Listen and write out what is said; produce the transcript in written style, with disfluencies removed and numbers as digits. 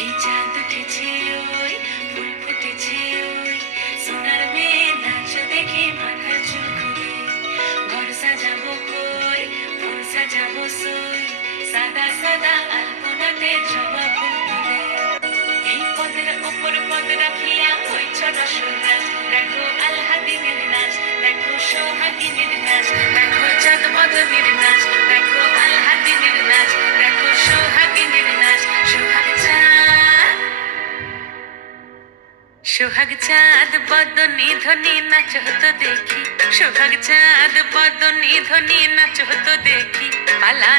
এই চাঁদ উঠেছে ওই ফুল ফুটেছে ওই সোনার মেয়ে নাচ দেখে মাথার চুল খুলে ঘর সাজাবো কই ফুল সাজাবো সই সাদা সাদা আলপনাতে জবা ফুল তুলে এই পদের ওপর পদ রাখিয়া ওই ছোট সুরাজ দেখো আলহাদিনের নাচ দেখো সোহাগিনীর নাচ দেখো চাঁদ বদনের নাচ দেখো আলহাদিনের নাচ দেখো সোহাগিনীর নাচ সোহাগ চাঁদ বদনি ধ্বনি নাচ হতো দেখি সোহাগ চাঁদ বদনি ধ্বনি নাচ হতো দেখি পালা